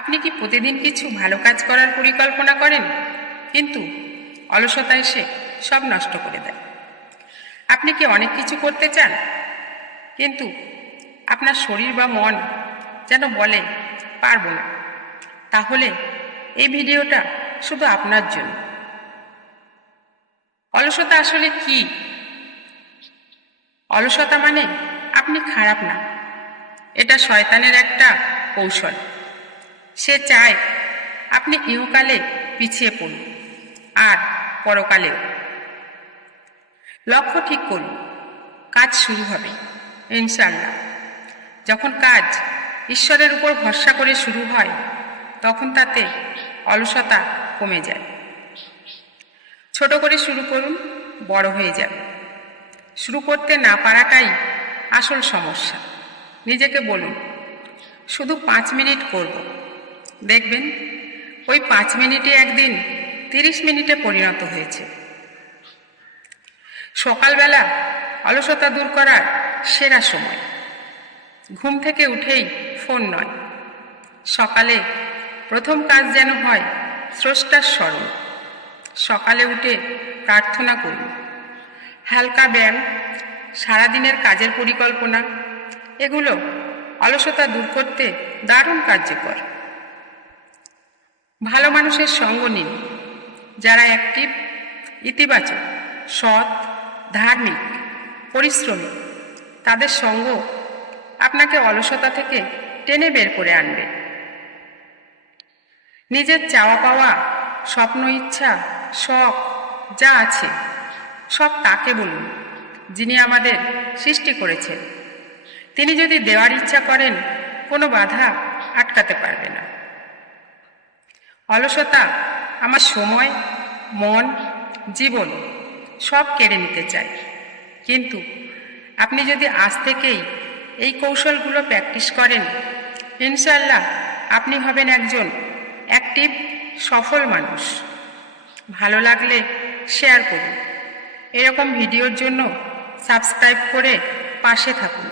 আপনি কি প্রতিদিন কিছু ভালো কাজ করার পরিকল্পনা করেন, কিন্তু অলসতা এসে সব নষ্ট করে দেয়? আপনি কি অনেক কিছু করতে চান, কিন্তু আপনার শরীর বা মন যেন বলে পারবো না? তাহলে এই ভিডিওটা শুধু আপনার জন্য। অলসতা আসলে কি? অলসতা মানে আপনি খারাপ না, এটা শয়তানের একটা কৌশল। সে চায় আপনি ইহকালে পিছিয়ে পড়ুন আর পরকালেও। লক্ষ্য ঠিক করুন, কাজ শুরু হবে ইনশাআল্লাহ। যখন কাজ ঈশ্বরের উপর ভরসা করে শুরু হয়, তখন তাতে অলসতা কমে যায়। ছোট করে শুরু করুন, বড় হয়ে যাবে। শুরু করতে না পারাটাই আসল সমস্যা। নিজেকে বলুন, শুধু 5 মিনিট করব। দেখবেন ওই 5 মিনিটে একদিন 30 মিনিটে পরিণত হয়েছে। সকালবেলা অলসতা দূর করার সেরা সময়। ঘুম থেকে উঠেই ফোন নয়, সকালে প্রথম কাজ যেন হয় স্রষ্টার স্মরণ। সকালে উঠে প্রার্থনা করুন, হালকা ব্যায়াম, সারাদিনের কাজের পরিকল্পনা, এগুলো অলসতা দূর করতে দারুণ কার্যকর। ভালো মানুষের সঙ্গ নিন, যারা অ্যাক্টিভ, ইতিবাচক, সৎ, ধার্মিক, পরিশ্রমী। তাদের সঙ্গ আপনাকে অলসতা থেকে টেনে বের করে আনবে। নিজের চাওয়া পাওয়া, স্বপ্ন, ইচ্ছা, শখ যা আছে সব তাকে বলুন, যিনি আমাদের সৃষ্টি করেছেন। তিনি যদি দেওয়ার ইচ্ছা করেন, কোনো বাধা আটকাতে পারবে না। অলসতা আমার সময়, মন, জীবন সব কেড়ে নিতে চায়, কিন্তু আপনি যদি আজ থেকেই এই কৌশলগুলো প্র্যাকটিস করেন, ইনশাআল্লাহ আপনি হবেন একজন অ্যাক্টিভ, সফল মানুষ। ভালো লাগলে শেয়ার করুন। এরকম ভিডিওর জন্য সাবস্ক্রাইব করে পাশে থাকুন।